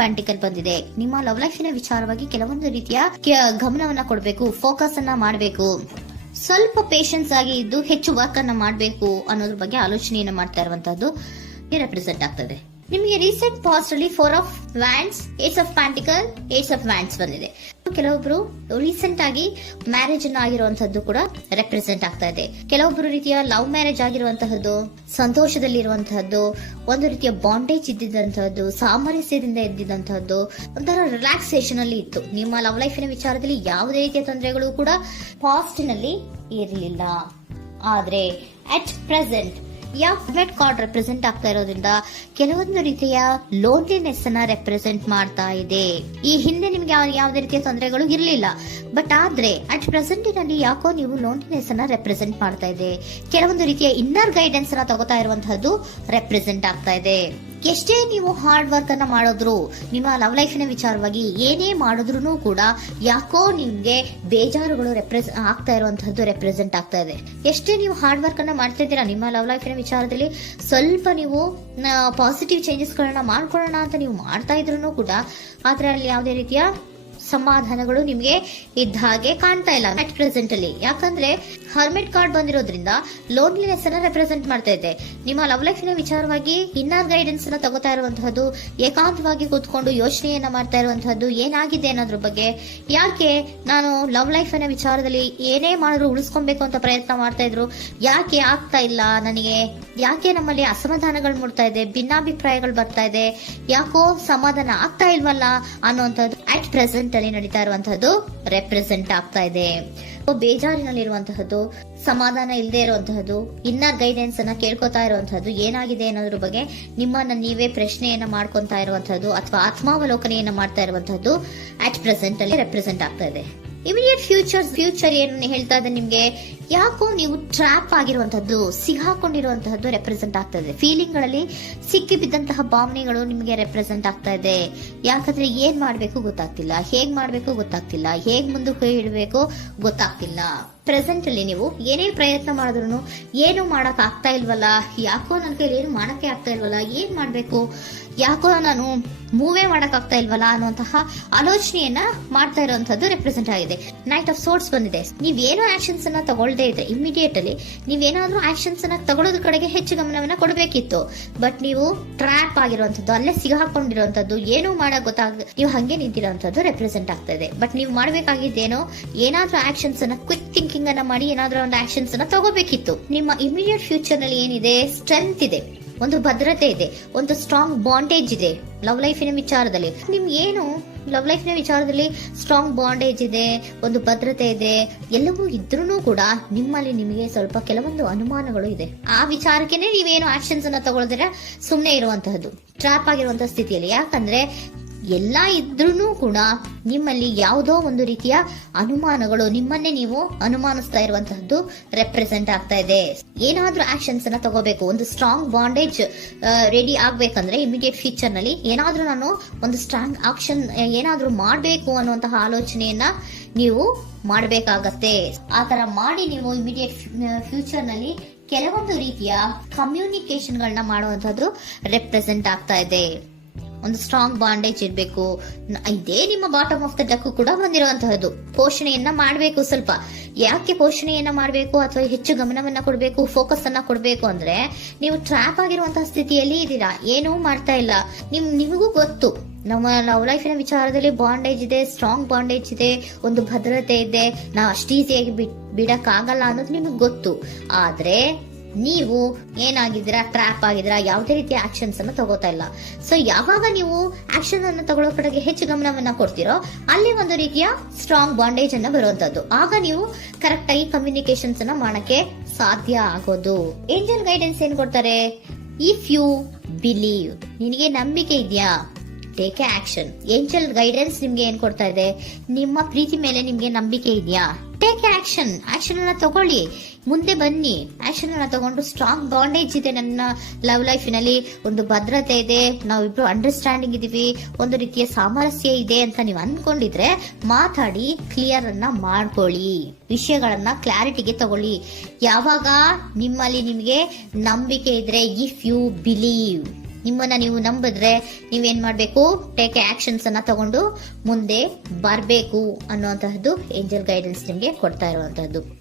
ಪ್ಯಾಂಟಿಕಲ್ ಬಂದಿದೆ. ನಿಮ್ಮ ಲವ್ ಲೈಫಿನ ವಿಚಾರವಾಗಿ ಕೆಲವೊಂದು ರೀತಿಯ ಗಮನವನ್ನ ಕೊಡಬೇಕು, ಫೋಕಸ್ ಅನ್ನ ಮಾಡಬೇಕು, ಸ್ವಲ್ಪ ಪೇಷನ್ಸ್ ಆಗಿ ಇದ್ದು ಹೆಚ್ಚು ವರ್ಕ್ ಅನ್ನ ಮಾಡಬೇಕು ಅನ್ನೋದ್ರ ಬಗ್ಗೆ ಆಲೋಚನೆಯನ್ನ ಮಾಡ್ತಾ ಇರುವಂತದ್ದು ರೆಪ್ರೆಸೆಂಟ್ ಆಗ್ತದೆ. ನಿಮಗೆ ರೀಸೆಂಟ್ ಪಾಸ್ಟ್ ಅಲ್ಲಿ 4 of wands, ace of pentacles, ace of wands ಬಂದಿದೆ. ಕೆಲವೊಬ್ರು ರೀಸೆಂಟ್ ಆಗಿ ಮ್ಯಾರೇಜ್ ಅನ್ನ ಆಗಿರುವಂತದ್ದು ಕೂಡ ರೆಪ್ರೆಸೆಂಟ್ ಆಗ್ತಾ ಇದೆ. ಕೆಲವೊಬ್ರು ರೀತಿಯ ಲವ್ ಮ್ಯಾರೇಜ್ ಆಗಿರುವಂತಹದ್ದು, ಸಂತೋಷದಲ್ಲಿರುವಂತಹದ್ದು, ಒಂದು ರೀತಿಯ ಬಾಂಡೇಜ್ ಇದ್ದಿದ್ದಂತಹದ್ದು, ಸಾಮರಸ್ಯದಿಂದ ಇದ್ದಿದ್ದಂತಹದ್ದು, ಒಂಥರ ರಿಲ್ಯಾಕ್ಸೇಷನ್ ಅಲ್ಲಿ ಇತ್ತು. ನಿಮ್ಮ ಲವ್ ಲೈಫಿನ ವಿಚಾರದಲ್ಲಿ ಯಾವುದೇ ರೀತಿಯ ತೊಂದರೆಗಳು ಕೂಡ ಪಾಸ್ಟ್ ನಲ್ಲಿ ಇರಲಿಲ್ಲ. ಆದ್ರೆ at present met card represent ಆಗ್ತಾ ಇರೋದ್ರಿಂದ ಕೆಲವೊಂದು ರೀತಿಯ ಲೋನ್ಲಿನೆಸ್ ಅನ್ನ ರೆಪ್ರೆಸೆಂಟ್ ಮಾಡ್ತಾ ಇದೆ. ಈ ಹಿಂದೆ ನಿಮ್ಗೆ ಯಾವುದೇ ರೀತಿಯ ತೊಂದರೆಗಳು ಇರಲಿಲ್ಲ, ಬಟ್ ಆದ್ರೆ ಅಟ್ ಪ್ರೆಸೆಂಟ್ ನಲ್ಲಿ ಯಾಕೋ ನೀವು ಲೋನ್ಲಿನೆಸ್ ಅನ್ನ ರೆಪ್ರೆಸೆಂಟ್ ಮಾಡ್ತಾ ಇದೆ. ಕೆಲವೊಂದು ರೀತಿಯ ಇನ್ನರ್ ಗೈಡೆನ್ಸ್ ಅನ್ನ ತಗೋತಾ ಇರುವಂತಹದ್ದು ರೆಪ್ರೆಸೆಂಟ್ ಆಗ್ತಾ ಇದೆ. ಎಷ್ಟೇ ನೀವು ಹಾರ್ಡ್ ವರ್ಕ್ ಅನ್ನ ಮಾಡಿದ್ರು, ನಿಮ್ಮ ಲವ್ ಲೈಫಿನ ವಿಚಾರವಾಗಿ ಏನೇ ಮಾಡಿದ್ರು ಕೂಡ ಯಾಕೋ ನಿಮ್ಗೆ ಬೇಜಾರುಗಳು ಆಗ್ತಾ ಇರುವಂತಹದ್ದು ರೆಪ್ರೆಸೆಂಟ್ ಆಗ್ತಾ ಇದೆ. ಎಷ್ಟೇ ನೀವು ಹಾರ್ಡ್ ವರ್ಕ್ ಅನ್ನ ಮಾಡ್ತಾ ಇದ್ದೀರಾ ನಿಮ್ಮ ಲವ್ ಲೈಫಿನ ವಿಚಾರದಲ್ಲಿ, ಸ್ವಲ್ಪ ನೀವು ಪಾಸಿಟಿವ್ ಚೇಂಜಸ್ ಗಳನ್ನ ಮಾಡ್ಕೊಳ್ಳೋಣ ಅಂತ ನೀವು ಮಾಡ್ತಾ ಇದ್ರು ಕೂಡ ಅದರಲ್ಲಿ ಯಾವುದೇ ರೀತಿಯ ಸಮಾಧಾನಗಳು ನಿಮ್ಗೆ ಇದ್ದ ಹಾಗೆ ಕಾಣ್ತಾ ಇಲ್ಲ ಅಟ್ ಪ್ರೆಸೆಂಟ್ ಅಲ್ಲಿ. ಯಾಕಂದ್ರೆ ಹರ್ಮಿಟ್ ಕಾರ್ಡ್ ಬಂದಿರೋದ್ರಿಂದ ಲೋನ್ಲಿನೆಸ್ ಅನ್ನ ರೆಪ್ರೆಸೆಂಟ್ ಮಾಡ್ತಾ ಇದೆ. ನಿಮ್ಮ ಲವ್ ಲೈಫಿನ ವಿಚಾರವಾಗಿ ಇನ್ನರ್ ಗೈಡೆನ್ಸ್ ಅನ್ನ ತಗೋತಾ ಇರುವಂತಹದ್ದು, ಏಕಾಂತವಾಗಿ ಕೂತ್ಕೊಂಡು ಯೋಚನೆಯನ್ನ ಮಾಡ್ತಾ ಇರುವಂತಹದ್ದು, ಏನಾಗಿದೆ ಅನ್ನೋದ್ರ ಬಗ್ಗೆ, ಯಾಕೆ ನಾನು ಲವ್ ಲೈಫ್ ಅನ್ನ ವಿಚಾರದಲ್ಲಿ ಏನೇ ಮಾಡಿದ್ರು ಉಳಿಸ್ಕೊಬೇಕು ಅಂತ ಪ್ರಯತ್ನ ಮಾಡ್ತಾ ಇದ್ರು, ಯಾಕೆ ಆಗ್ತಾ ಇಲ್ಲ ನನಗೆ, ಯಾಕೆ ನಮ್ಮಲ್ಲಿ ಅಸಮಾಧಾನಗಳು ಮೂಡ್ತಾ ಇದೆ, ಭಿನ್ನಾಭಿಪ್ರಾಯಗಳು ಬರ್ತಾ ಇದೆ, ಯಾಕೋ ಸಮಾಧಾನ ಆಗ್ತಾ ಇಲ್ವಲ್ಲ ಅನ್ನುವಂಥದ್ದು ಅಟ್ ಪ್ರೆಸೆಂಟ್ ಅಲ್ಲಿ ನಡೀತಾ ಇರುವಂತಹದ್ದು ರೆಪ್ರೆಸೆಂಟ್ ಆಗ್ತಾ ಇದೆ. ಬೇಜಾರಿನಲ್ಲಿರುವಂತಹದ್ದು, ಸಮಾಧಾನ ಇಲ್ಲದೆ ಇರುವಂತಹದ್ದು, ಇನ್ನರ್ ಗೈಡೆನ್ಸ್ ಅನ್ನ ಕೇಳ್ಕೊತಾ ಇರುವಂತಹದ್ದು, ಏನಾಗಿದೆ ಅನ್ನೋದ್ರ ಬಗ್ಗೆ ನಿಮ್ಮನ್ನ ನೀವೇ ಪ್ರಶ್ನೆಯನ್ನ ಮಾಡ್ಕೊಂತಾ ಇರುವಂತಹದ್ದು ಅಥವಾ ಆತ್ಮಾವಲೋಕನೆಯನ್ನ ಮಾಡ್ತಾ ಇರುವಂತಹದ್ದು ಅಟ್ ಪ್ರೆಸೆಂಟ್ ಅಲ್ಲಿ ರೆಪ್ರೆಸೆಂಟ್ ಆಗ್ತಾ ಇದೆ. ಇಮಿಡಿಯೇಟ್ ಫ್ಯೂಚರ್ ಏನು ಹೇಳ್ತಾ ಇದೆ ನಿಮ್ಗೆ, ಯಾಕೋ ನೀವು ಟ್ರ್ಯಾಪ್ ಆಗಿರುವಂತಹದ್ದು, ಸಿಗಾಕೊಂಡಿರುವಂತಹದ್ದು ರೆಪ್ರೆಸೆಂಟ್ ಆಗ್ತಾ ಇದೆ. ಫೀಲಿಂಗ್ ಗಳಲ್ಲಿ ಸಿಕ್ಕಿ ಬಿದ್ದಂತಹ ಭಾವನೆಗಳು ನಿಮಗೆ ರೆಪ್ರೆಸೆಂಟ್ ಆಗ್ತಾ ಇದೆ. ಯಾಕಂದ್ರೆ ಏನ್ ಮಾಡ್ಬೇಕು ಗೊತ್ತಾಗ್ತಿಲ್ಲ, ಹೇಗ್ ಮಾಡ್ಬೇಕು ಗೊತ್ತಾಗ್ತಿಲ್ಲ, ಹೇಗ್ ಮುಂದಕ್ಕೆ ಇಡಬೇಕು ಗೊತ್ತಾಗ್ತಿಲ್ಲ. ಪ್ರೆಸೆಂಟ್ ಅಲ್ಲಿ ನೀವು ಏನೇ ಪ್ರಯತ್ನ ಮಾಡಿದ್ರು ಏನು ಮಾಡಕ್ ಆಗ್ತಾ ಇಲ್ವಲ್ಲ, ಯಾಕೋ ನನ್ನ ಕೈಲಿ ಏನು ಮಾಡಕ್ಕೆ ಆಗ್ತಾ ಇಲ್ವಲ್ಲ, ಏನ್ ಮಾಡ್ಬೇಕು, ಯಾಕೋ ನಾನು ಮೂವೇ ಮಾಡಕ್ ಆಗ್ತಾ ಇಲ್ವಲ್ಲ ಅನ್ನುವಂತಹ ಆಲೋಚನೆಯನ್ನ ಮಾಡ್ತಾ ಇರುವಂತದ್ದು ರೆಪ್ರೆಸೆಂಟ್ ಆಗಿದೆ. ನೈಟ್ ಆಫ್ ಸೋರ್ಟ್ಸ್ ಬಂದಿದೆ. ನೀವೇನೋ ಆಕ್ಷನ್ಸ್ ಅನ್ನ ತಗೊಳ್ದೇ ಇದ್ರೆ ಇಮಿಡಿಯೇಟ್ ಅಲ್ಲಿ ನೀವೇನಾದ್ರೂ ಆಕ್ಷನ್ಸ್ ಅನ್ನ ತಗೊಳ್ಳೋದ್ರ ಕಡೆಗೆ ಹೆಚ್ಚು ಗಮನವನ್ನ ಕೊಡಬೇಕಿತ್ತು. ಬಟ್ ನೀವು ಟ್ರ್ಯಾಪ್ ಆಗಿರುವಂತದ್ದು, ಅಲ್ಲೇ ಸಿಗಾಕೊಂಡಿರುವಂತದ್ದು, ಏನೂ ಮಾಡಕ್ ಗೊತ್ತಾಗ ನೀವು ಹಂಗೆ ನಿಂತಿರುವಂತದ್ದು ರೆಪ್ರೆಸೆಂಟ್ ಆಗ್ತಾ ಇದೆ. ಬಟ್ ನೀವು ಮಾಡಬೇಕಾಗಿದ್ದೇನೋ ಏನಾದ್ರೂ ಆಕ್ಷನ್ಸ್ ಅನ್ನ ಕ್ವಿಕ್ ಥಿಂಕಿಂಗ್ ಅನ್ನ ಮಾಡಿ ಏನಾದ್ರೂ ಒಂದು ಆಕ್ಷನ್ಸ್ ಅನ್ನ ತಗೋಬೇಕಿತ್ತು. ನಿಮ್ಮ ಇಮಿಡಿಯೇಟ್ ಫ್ಯೂಚರ್ ನಲ್ಲಿ ಏನಿದೆ, ಸ್ಟ್ರೆಂತ್ ಇದೆ, ಒಂದು ಭದ್ರತೆ ಇದೆ, ಒಂದು ಸ್ಟ್ರಾಂಗ್ ಬಾಂಡೇಜ್ ಇದೆ ಲವ್ ಲೈಫಿನ ವಿಚಾರದಲ್ಲಿ. ನಿಮ್ಗೆ ಏನು ಲವ್ ಲೈಫಿನ ವಿಚಾರದಲ್ಲಿ ಸ್ಟ್ರಾಂಗ್ ಬಾಂಡೇಜ್ ಇದೆ, ಒಂದು ಭದ್ರತೆ ಇದೆ, ಎಲ್ಲವೂ ಇದ್ರೂ ಕೂಡ ನಿಮ್ಮಲ್ಲಿ ನಿಮಗೆ ಸ್ವಲ್ಪ ಕೆಲವೊಂದು ಅನುಮಾನಗಳು ಇದೆ. ಆ ವಿಚಾರಕ್ಕೆನೆ ನೀವೇನು ಆಕ್ಷನ್ಸ್ ಅನ್ನ ತಗೊಳ್ದಿರ ಸುಮ್ನೆ ಇರುವಂತಹದ್ದು, ಟ್ರಾಪ್ ಆಗಿರುವಂತಹ ಸ್ಥಿತಿಯಲ್ಲಿ. ಯಾಕಂದ್ರೆ ಎಲ್ಲ ಇದ್ರೂ ಕೂಡ ನಿಮ್ಮಲ್ಲಿ ಯಾವುದೋ ಒಂದು ರೀತಿಯ ಅನುಮಾನಗಳು, ನಿಮ್ಮನ್ನೇ ನೀವು ಅನುಮಾನಿಸ್ತಾ ಇರುವಂತಹದ್ದು ರೆಪ್ರೆಸೆಂಟ್ ಆಗ್ತಾ ಇದೆ. ಏನಾದ್ರೂ ಆಕ್ಷನ್ಸ್ ಅನ್ನ ತಗೋಬೇಕು, ಒಂದು ಸ್ಟ್ರಾಂಗ್ ಬಾಂಡೇಜ್ ರೆಡಿ ಆಗ್ಬೇಕಂದ್ರೆ ಇಮಿಡಿಯೇಟ್ ಫ್ಯೂಚರ್ ನಲ್ಲಿ ಏನಾದ್ರೂ ನಾನು ಒಂದು ಸ್ಟ್ರಾಂಗ್ ಆಕ್ಷನ್ ಏನಾದ್ರೂ ಮಾಡಬೇಕು ಅನ್ನುವಂತಹ ಆಲೋಚನೆಯನ್ನ ನೀವು ಮಾಡಬೇಕಾಗತ್ತೆ. ಆತರ ಮಾಡಿ ನೀವು ಇಮಿಡಿಯೇಟ್ ಫ್ಯೂಚರ್ ನಲ್ಲಿ ಕೆಲವೊಂದು ರೀತಿಯ ಕಮ್ಯುನಿಕೇಶನ್ ಗಳನ್ನ ಮಾಡುವಂತದ್ದು ರೆಪ್ರೆಸೆಂಟ್ ಆಗ್ತಾ ಇದೆ. ಒಂದು ಸ್ಟ್ರಾಂಗ್ ಬಾಂಡೇಜ್ ಇರಬೇಕು. ಇದೇ ನಿಮ್ಮ ಬಾಟಮ್ ಆಫ್ ದ ಡಕ್ ಕೂಡ ಬಂದಿರುವಂತಹದ್ದು. ಪೋಷಣೆಯನ್ನ ಮಾಡಬೇಕು. ಸ್ವಲ್ಪ ಯಾಕೆ ಪೋಷಣೆಯನ್ನ ಮಾಡಬೇಕು ಅಥವಾ ಹೆಚ್ಚು ಗಮನವನ್ನ ಕೊಡಬೇಕು, ಫೋಕಸ್ ಅನ್ನ ಕೊಡಬೇಕು ಅಂದ್ರೆ, ನೀವು ಟ್ರ್ಯಾಪ್ ಆಗಿರುವಂತಹ ಸ್ಥಿತಿಯಲ್ಲಿ ಇದ್ದೀರಾ, ಏನೂ ಮಾಡ್ತಾ ಇಲ್ಲ. ನಿಮಗೂ ಗೊತ್ತು ನಮ್ಮ ಲವ್ ಲೈಫಿನ ವಿಚಾರದಲ್ಲಿ ಬಾಂಡೇಜ್ ಇದೆ, ಸ್ಟ್ರಾಂಗ್ ಬಾಂಡೇಜ್ ಇದೆ, ಒಂದು ಭದ್ರತೆ ಇದೆ, ನಾವು ಅಷ್ಟು ಈಸಿಯಾಗಿ ಬಿಡಕ್ ಆಗಲ್ಲ ಅನ್ನೋದು ನಿಮಗೆ ಗೊತ್ತು. ಆದ್ರೆ ನೀವು ಏನಾಗಿದ್ದೀರಾ, ಟ್ರ್ಯಾಪ್ ಆಗಿದ್ದೀರಾ, ಯಾವುದೇ ರೀತಿಯ ಆಕ್ಷನ್ಸ್ ಅನ್ನ ತಗೋತಾ ಇಲ್ಲ. ಸೊ ಯಾವಾಗ ನೀವು ಆಕ್ಷನ್ ಅನ್ನು ತಗೊಳ್ಳೋ ಕಡೆಗೆ ಹೆಚ್ಚು ಗಮನವನ್ನ ಕೊಡ್ತೀರೋ ಅಲ್ಲಿ ಒಂದು ರೀತಿಯ ಸ್ಟ್ರಾಂಗ್ ಬಾಂಡೇಜ್ ಅನ್ನ ಬರುವಂತದ್ದು. ಆಗ ನೀವು ಕರೆಕ್ಟ್ ಆಗಿ ಕಮ್ಯುನಿಕೇಶನ್ಸ್ ಅನ್ನ ಮಾಡಕ್ಕೆ ಸಾಧ್ಯ ಆಗೋದು. ಏಂಜಲ್ ಗೈಡೆನ್ಸ್ ಏನ್ ಕೊಡ್ತಾರೆ, ಇಫ್ ಯು ಬಿಲೀವ್, ನಿನಗೆ ನಂಬಿಕೆ ಇದೆಯಾ, take A action. Angel guidance ನಿಮ್ಗೆ ಏನ್ ಕೊಡ್ತಾ ಇದೆ, ನಿಮ್ಮ ಪ್ರೀತಿ ಮೇಲೆ ನಿಮ್ಗೆ ನಂಬಿಕೆ ಇದೆಯಾ, ಟೇಕ್ ಆಕ್ಷನ್. ಆಕ್ಷನ್ ಅನ್ನ ತಗೊಳ್ಳಿ, ಮುಂದೆ ಬನ್ನಿ. ಆಕ್ಷನ್ ಅನ್ನ ತಗೊಂಡು ಸ್ಟ್ರಾಂಗ್ ಬಾಂಡೇಜ್ ಇದೆ ನನ್ನ ಲವ್ ಲೈಫಿನಲ್ಲಿ, ಒಂದು ಭದ್ರತೆ ಇದೆ, ನಾವಿಬ್ರು ಅಂಡರ್ಸ್ಟ್ಯಾಂಡಿಂಗ್ ಇದೀವಿ, ಒಂದು ರೀತಿಯ ಸಾಮರಸ್ಯ ಇದೆ ಅಂತ ನೀವು ಅನ್ಕೊಂಡಿದ್ರೆ ಮಾತಾಡಿ ಕ್ಲಿಯರ್ ಅನ್ನ ಮಾಡ್ಕೊಳ್ಳಿ, ವಿಷಯಗಳನ್ನ ಕ್ಲಾರಿಟಿಗೆ ತಗೊಳ್ಳಿ. ಯಾವಾಗ ನಿಮ್ಮಲ್ಲಿ ನಿಮ್ಗೆ ನಂಬಿಕೆ ಇದ್ರೆ, ಇಫ್ ಯು ಬಿಲೀವ್, ನಿಮ್ಮನ್ನ ನೀವು ನಂಬಿದ್ರೆ ನೀವೇನ್ ಮಾಡ್ಬೇಕು, ಟೇಕ್ ಆಕ್ಷನ್ಸ್ ಅನ್ನ ತಗೊಂಡು ಮುಂದೆ ಬರ್ಬೇಕು ಅನ್ನುವಂತಹದ್ದು ಏಂಜಲ್ ಗೈಡೆನ್ಸ್ ನಿಮ್ಗೆ ಕೊಡ್ತಾ ಇರುವಂತಹದ್ದು.